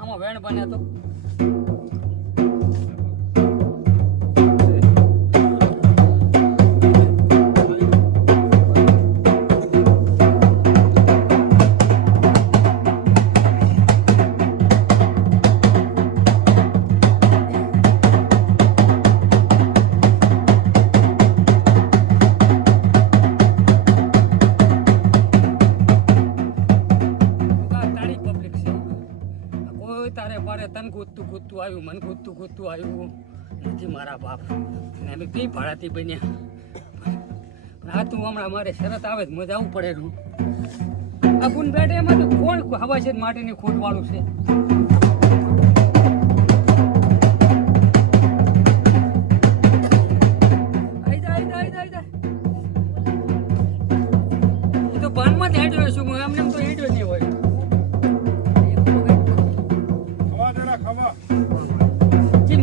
આમાં વેણ બને તો તન ગોતતું આવ્યું, મન ગોતતું આવ્યું નથી મારા બાપ ને અમે કઈ ભાડાથી બન્યા. પણ આ તું હમણાં મારે શરત આવે જ મજા આવવું પડે રું. આ ગુણ બેઠે એમાં તો કોણ હવા છે માટીની ખોટ વાળું છે. એ તો બાનમાં જ હેડ્યો છું હું, એમને તો હેડ્યો નહીં હોય.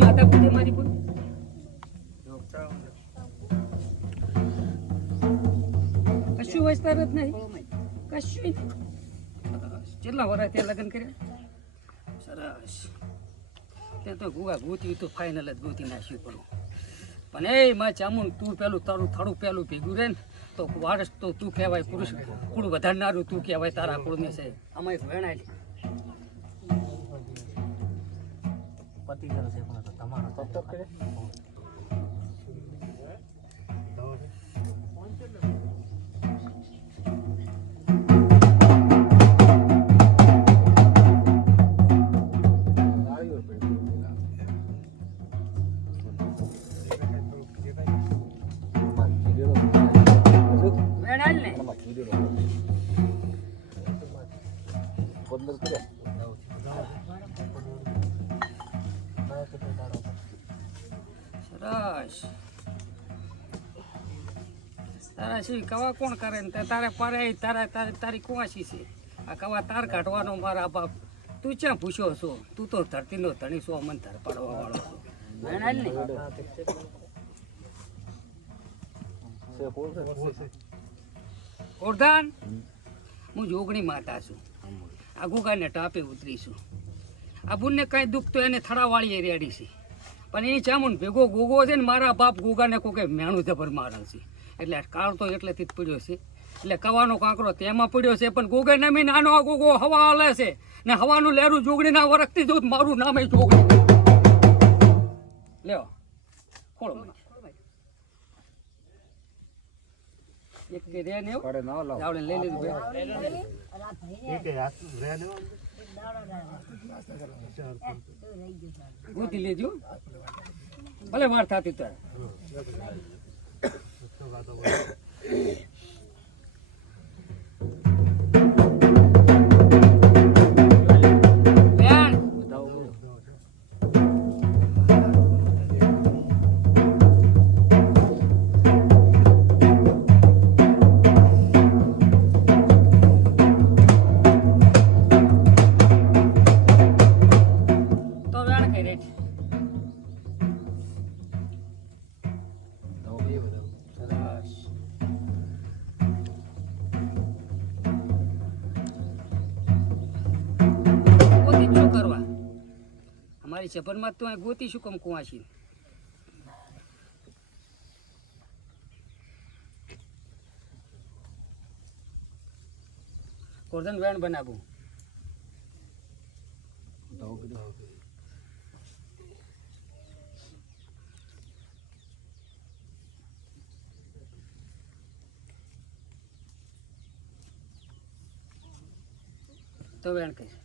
માતા પૂજે મારી પૂરી કશું વસ્તા જ નહીં, કશું કેટલા વર્ષ ત્યાં લગ્ન કર્યા. સરસ. ત્યાં તો ગુગા ગોતી તો ફાઇનલ જ ગોતી નાખ્યું પડું. પણ એ માં ચામુન તું પેલું તારું થોડું પેલું ભેગું રહે ને તો વારસ તો તું કહેવાય, પુરુષ કુળ વધારનારું તું કહેવાય. તારા કુળને છે આમાં એક વેણાય પતિ કરે છે પણ તમારો તપ કરે. સરસ. તારા શી કવા કોણ કરે ને તારે પારે તારી કુવાસી છે. આ કવા તાર કાઢવાનો મારા બાપ. તું ક્યાં પૂછ્યો છો? તું તો ધરતીનો ધણી છો, અમન ધર પાડવા વાળો છો. વેણાલ ને ઓરધાન હું જોગણી માતા છું. આ ગુગાને ટાપે ઉતરીશું. આ બુનને કઈ દુઃખ તો એને થડાવાળી રેડી છે. પણ એ ચામુન ભેગો ગોગો છે ને મારા બાપ ગોગાને કોઈ મેણું જબર મારે છે. એટલે કાળ તો એટલેથી જ પડ્યો છે. એટલે કવાનો કાંકરો તેમાં પડ્યો છે. પણ ગોગે નમી નાનો ગોગો હવા હાલે છે ને હવાનું લેરું જોગણીના વરખથી જોઉં મારું નામ જોગણી. લેવો ખોળો એક કે રે ને આવડે લઈ લીધું ગોતી લેજો ભલે વાર થતી તારે. મારી સફરમાં તો ગોતી શું કમ કુવાસી. કોરદન વેણ બનાવું તો વેણ કહીશ.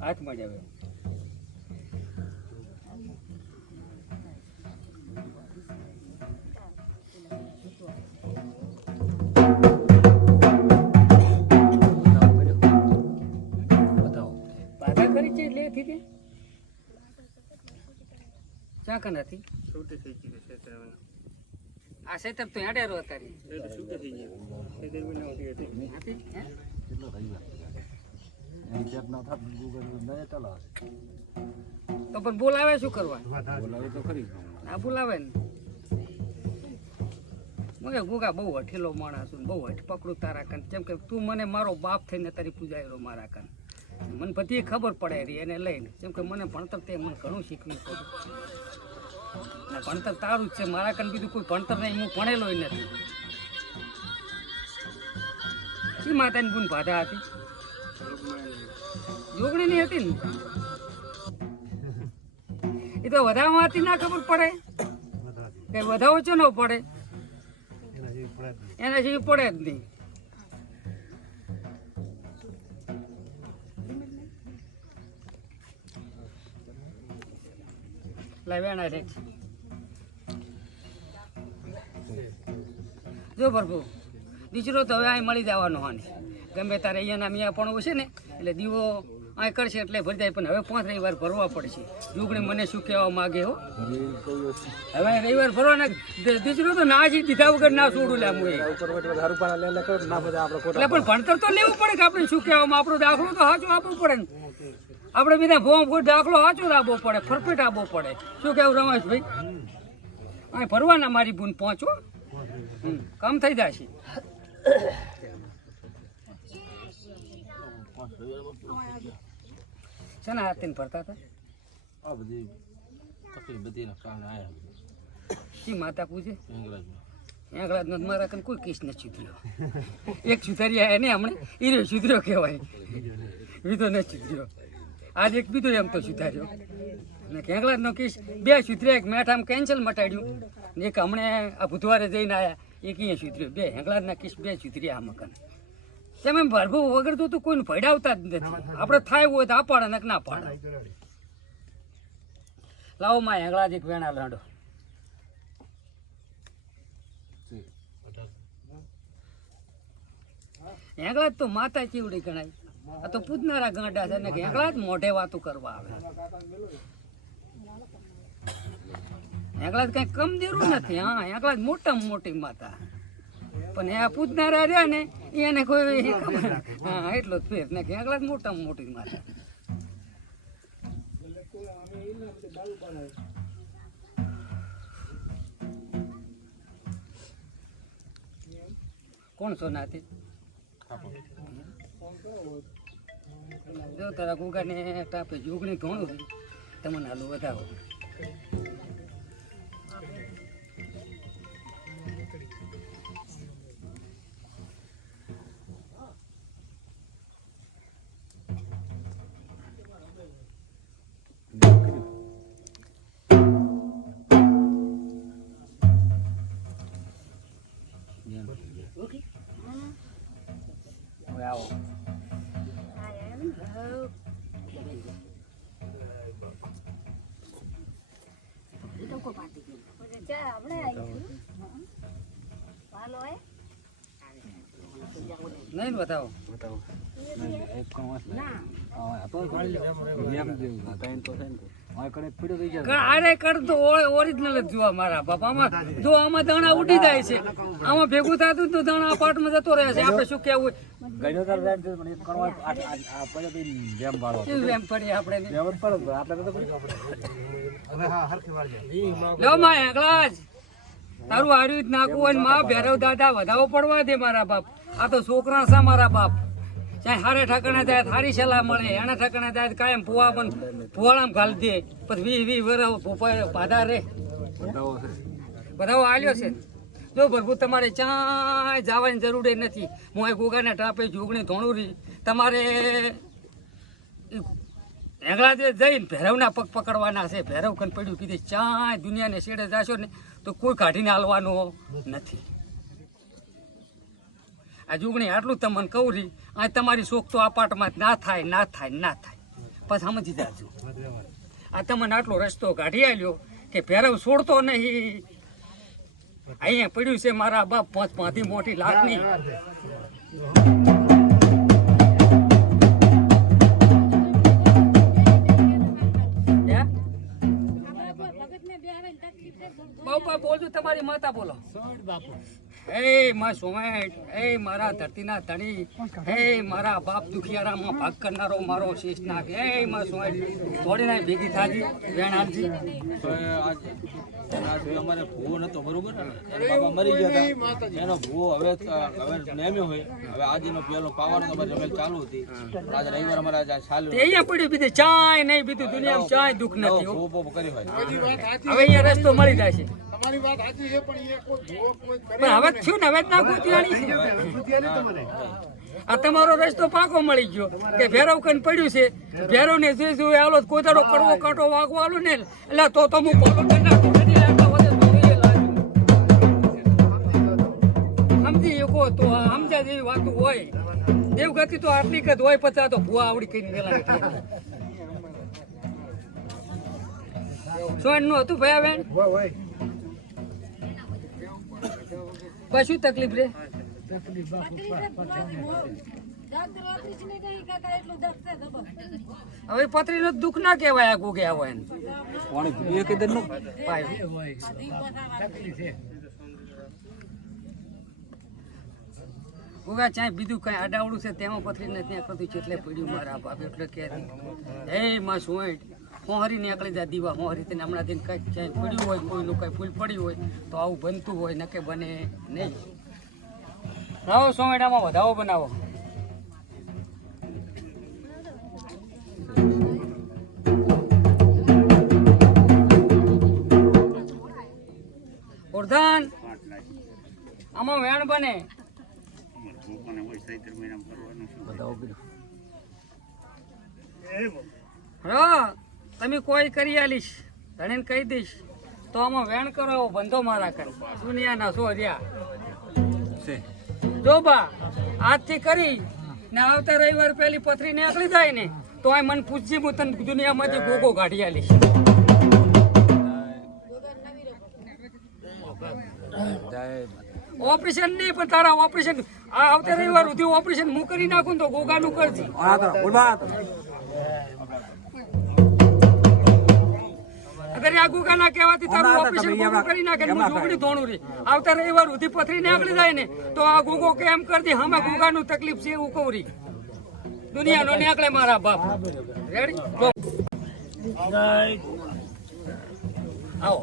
હાથમાં જ આવે. ક્યાં કન હતી આ સેતર તો હેડે રો તારી તો પણ બોલાવે શું કરવા બોલાવે તો ખરી આ બોલાવે ને મને ગુગા બહુ હઠેલો માણસ છું બહુ હઠ પકડું તારા કન જેમ કે તું મને મારો બાપ થઈને તારી પૂજાયેલો મારા કન મને બધી ખબર પડે રહી એને લઈને જેમ કે મને ભણતર તે મને ઘણું શીખવું પડ્યું ને ભણતર તારું જ છે મારા કન બીજું કોઈ ભણતર નહીં હું ભણેલો નથી શી માતાની બુન ભાધા હતી જોગણીની હતી ને એ તો વધારવાથી ના ખબર પડે કે વધાવો છે ન પડે એના જેવી પડે જ નહીં વેણા રે જો પ્રભુ દીકરો તો હવે અહીં મળી જવાનો હાને ગમે તારે અહીંયાના મિયા પણ છે ને એટલે દીવો અહીં કરશે એટલે ભરી જાય પણ હવે 5 રવિવાર ભરવા પડશે જોગણી મને શું કહેવા માગે હો હવે રવિવાર ભરવાના દીકરો તો ના જ દીધા વગર ના છોડું લે એટલે પણ ભણતર તો લેવું પડે કે આપણે શું કહેવામાં આપણો દાખલો તો સાચો આપવો પડે ને આપણે બધા ફોર્મ દાખલો સાચો આપવો પડે પરફેક્ટ આપવો પડે શું કહેવું રમેશભાઈ અહીં ભરવાના મારી બૂન પહોંચો કામ થઈ જશે શેના હાથથી ભરતા હતા આ બધી તકલીફ બધીના કારણે આયા શી માતા પૂછે ઇંગ્લિશમાં એંગળાજ મારા કન કોઈ કેસ નથી સુધર્યો એક સુધારી એને હમણાં એ સુધર્યો કહેવાય બીજો નથી સુધર્યો આજ એક બીજો એમ તો સુધાર્યો અને કેંગલાજનો કેસ 2 સુધર્યા એક મેઠામ કેન્સલ મટાડ્યું ને એક હમણે આ બુધવારે જઈને આવ્યા એક અહીંયા સુધર્યો 2 હેંગલાજના કેસ 2 સુધર્યા આ મકાન તેમ એમ ભરભો વગર તો કોઈને ભડાવતા જ નથી આપણે થાય હોય તો આ પાડે ને ના પાડે લાવો માં હેંગલાજ એક વેણા લાડો હેંગલાજ તો માતા ચીવડી ગણાય આ તો પૂજનારા ગાંડા છે ને હેંગલાજ મોઢે વાતું કરવા આવે હેંગલાજ કઈ કમ દેરું નથી હા હેંગલાજ મોટામાં મોટી માતા પણ આ પૂજનારા રહ્યા ને એને કોઈ હા એટલો જ ફેર ને હેંગલાજ મોટામાં મોટી માતા કોણ સોનાથી જો તારા ગુગાને ટાપે જોગણી ઘણું તમને હાલું વધાવો આવો નહીં બતાવો અરે કર તો ઓરિજિનલ જ જોવા મારા બાપામાં જો આમાં દાણા ઉડી જાય છે આમાં ભેગું થતું તો દાણા પાટમાં જતો રહે છે આપણે શું કેવું તારું હાર્યું જ નાખવું હોય માં ભેરવ દાદા વધાવો પડવા દે મારા બાપ આ તો છોકરા છે મારા બાપ ચાહે હારે ઠાકણે જાય સારી સલાહ મળે એના ઠાકણે જાય કાયમ ફુવા પણ ફુવાળામાં ઘાલી દે પછી 20 વર્ષ ભાદા રે બધાઓ આલ્યો છે જો પ્રભુ તમારે ચાય જવાની જરૂર નથી હું ગોગાને ટાપે જોગણી ધોણુરી તમારે હેંગળાદે જઈને ભૈરવના પગ પકડવાના છે ભૈરવ કન પડ્યું કીધું ચાય દુનિયાને શેડે જાશો ને તો કોઈ કાઢીને હાલવાનો નથી આ જોગણી આટલું તમને કહું રહી આ તમારી શોખ તો આ પાટમાં ના થાય ના થાય ના થાય પછી સમજી જાજો આ તમને આટલો રસ્તો કાઢી આલ્યો કે ભૈરવ છોડતો નહીં અહીંયા પડ્યું છે મારા બાપ 5 મોટી લાખની આવું કોઈ બોલજો તમારી માતા બોલો. હે માં સોમેટ, હે મારા ધરતીના ધણી, હે મારા બાપ દુખિયારામાં ભાગ કરનારો મારો શેષનાગ, હે માં સોમેટ થોડીને ભેગી થાજી વેણાલજી. તો આજે અમારે ભૂવો નતો બરોબર ને એના બાપા મરી ગયા હતા એનો ભૂવો હવે નેમ્યો હોય હવે આજનો પેલો પાવાનો અમારે જમેલ ચાલુ હતી આજે રવિવાર અમારે આજે ચાલ્યો તે અહીંયા પડ્યું બીજું ચાય નહીં, બીજું દુનિયામાં ચાય દુઃખ નથી હો. ભૂવો કરી હોય હવે અહીંયા રસ્તો મળી જાય છે. તમારી વાત સાચી છે પણ એ કોઈ ભૂવો કોઈ કરે પણ હવે થયું ને, હવે જ ના ગોતિયાણી છે. આ તમારો રસ્તો પાકો મળી ગયો કે ભેરવ કન પડ્યું છે, ભેરવ ને જે જોયે આલો કોઈ દાડો કડવો કાંટો વાગવો આલો ને એટલે તો હું બોલો ને ના કોઠડી લાગતા વધે તો એ લાગ્યું. સમજી શકો તો સમજ્યા જેવી વાતું હોય. દેવગતિ તો આટલી કદ હોય પછી તો ભૂવા આવડી કઈ મેલા સોન નું હતું ભયા બેન બસ શું તકલીફ રે? હવે પથરી નું દુઃખ ના કહેવાય આ ગોગે આવો એને ગોગા ચાય બીજું કઈ અડાવડું છે તેમાં પથરી ને ત્યાં કદું છે એટલે પડ્યું મારા બાપ એટલે કે હે માં સોઈટ હોહરી નીકળી જાય દીવા હોહરી તેને હમણાં દિન કઈ ચાય પડ્યું હોય કોઈનું કઈ ફૂલ પડ્યું હોય તો આવું બનતું હોય નકે બને નહીં. લાવો સોમેડામાં વધાવો બનાવો. પ્રધાન આમાં વેણ બને હા તમે કોઈ કરી આલીશ ધણીને કહી દઈશ તો આમાં વેણ કરો એવો બંધો મારા કરે દુનિયાના સો રહ્યા જો બા આજથી કરી ને આવતા રવિવાર પેલી પથરી નીકળી જાય ને તો આ મને પૂછજી હું તને દુનિયામાંથી ગોગો કાઢી આલીશ. ઓપરેશન નહીં પણ તારા ઓપરેશન આવતા રવિવાર સુધી ઓપરેશન હું કરી નાખું તો ગોગાનું કરજે. અગર આ ગોગાના કહેવાથી તારું ઓપરેશન ગોગો કરી નાખે હું જોગડી ધોણું રે આવતા રવિવાર સુધી પથરી નીકળી જાય ને તો આ ગોગો કેમ કરજે હમે ગોગાનું તકલીફ છે એવું કહું રી દુનિયાનો નીકળે મારા બાપ. રેડી આવો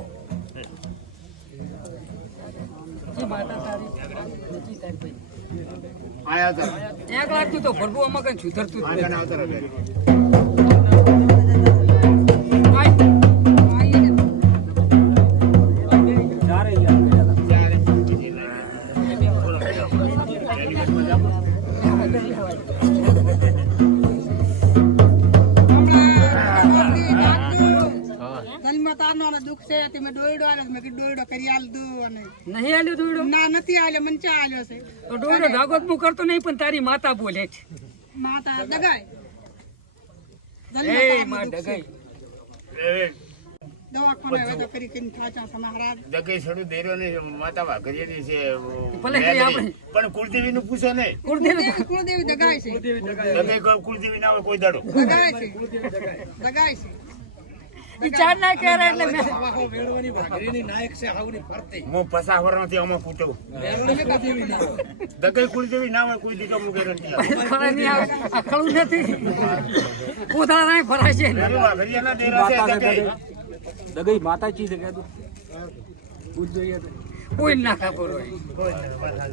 એક લાગતું તો ભરવું આમાં કઈ સુધરતું જ નથી. દુઃખ છે તમે દોયડો આલ્યો મેં કીધું દોયડો કરી આલ દો અને નહીં આલ્યો દોયડો? ના નથી આલ્યો મને ચા આલ્યો છે તો દોયડો ભાગવત હું કરતો નહીં પણ તારી માતા બોલે છે. માતા દગાય એ માં ડગાઈ દવાખાને હવે તો કરી કરીને થાચા સમારા જગે છોડું દેરો ને માતા વાઘરિયાની છે ભલે કઈ આપણે પણ કુળદેવી નું પૂછો ને કુળદેવી દગાય છે જગે કુળદેવી ના હોય કોઈ દાડો દગાય છે દગાય છે ઈ ચાર ના કહે રે એટલે મેં હું પસા વર્ષથી આમાં પૂછું દગે કુળદેવી ના હોય કોઈ દીધો હું ગેરંટી ફરા નહીં આવે આ ખળું નથી પોતાના નહીં ફરાશે ને. વાઘરિયાના દેરા છે દગે દગઈ માતા ચી છે કહેતું કોઈ ના ખબર હોય.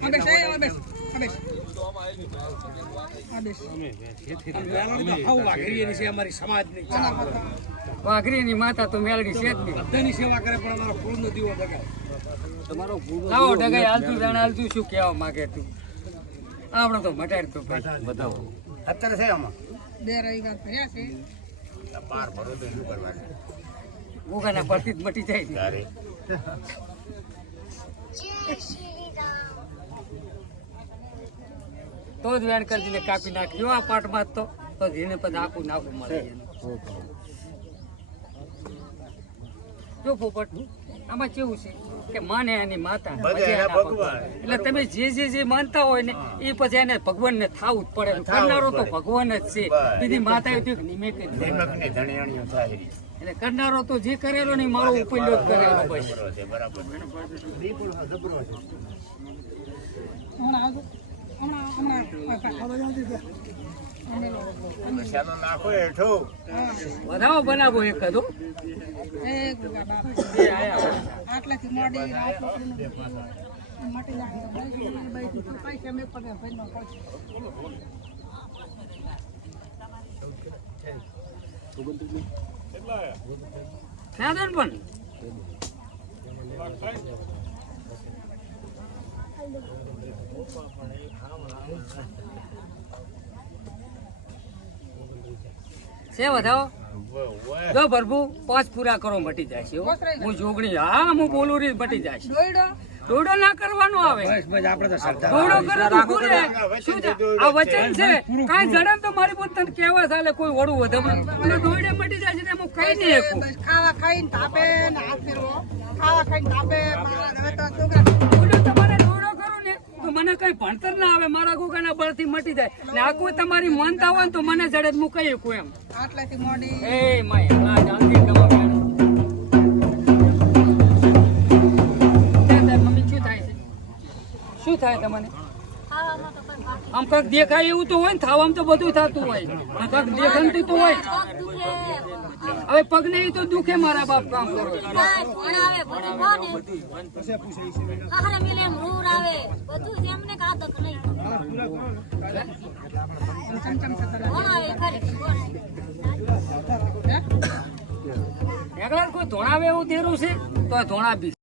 અબે છે અબે અબે વાઘરીની માતા તો મેળવી છે જ નહીં. લાવો ડગાઈ હાલતું જાણે હાલતું શું કહેવા માંગે તું આપણે તો મટાડ તો ભાઈ બતાવો અત્યારે છે આમાં બે રવિવાર ભર્યા છે પાર ભરો તો શું કરવાનું ગોગાના પરથી જ મટી જાય છે. તારે તો જ વેણ કરીને કાપી નાખ્યો આ પાટમાં તો જેને પછી આખું નાખું મળે એનું. જો પોપટ આમાં કેવું છે કે માને એની માતા પછી એના ભગવાન. એટલે તમે જે માનતા હોય ને એ પછી એને ભગવાન ને થાવું જ પડે. કરનારો તો ભગવાન જ છે. બીજી માતા નિમેક જ છે. નિમકની ધણિયાણીઓ થાય એટલે કરનારો તો જે કરેલો ને મારો ઉપયોગ જ કરેલો બસ. બરાબર બી પણ જબરો છે હમણાં આવજો. હમણાં શાનો નાખો હેઠો વધાવો બનાવો એક હતો એ ગુગા બાપ આટલાથી મોડી મટી જાય પૈસા મેં પગે ભાઈનો પૈસા ક્યાં દન પણ છે વધાવો જો પ્રભુ 5 પૂરા કરો મટી જાય છે હો. હું જોગણી હા હું બોલું રી મટી જાય છે દોયડો દોડો ના કરવાનો આવે બસ આપણે તો સરદાર દોડો કરો તો ભૂલે. શું છે આ વચન છે કાંઈ જડે તો મારી પોત તને કહેવા ચાલે કોઈ વડું વધે અને દોડે મટી જાય છે એમાં કઈ નહીં એકું. બસ ખાવા ખાઈને તાપે ને હાથ ફેરવો ખાવા ખાઈને તાપે હવે તો છોકરા દોડો તમારે દોડો કરો ને તો મને કઈ ભણતર ના આવે મારા ગોગાના બળથી મટી જાય ને આ કોઈ તમારી માનતા હોય ને તો મને જડે જ હું કહી શકું એમ. આટલાથી મોડી એ માય આ જાણતી તમારે મમ્મી શું થાય છે શું થાય તમને આમ કંઈક દેખાય એવું તો હોય ને થાવામાં તો બધું થતું હોય પણ કંઈક દેખાતું તો હોય હવે પગને ઈ તો દુખે મારા બાપ કામ કરો ચમચમ સતર એકલા કોઈ ધોણાવે એવું તેરું છે તો ધોણા બી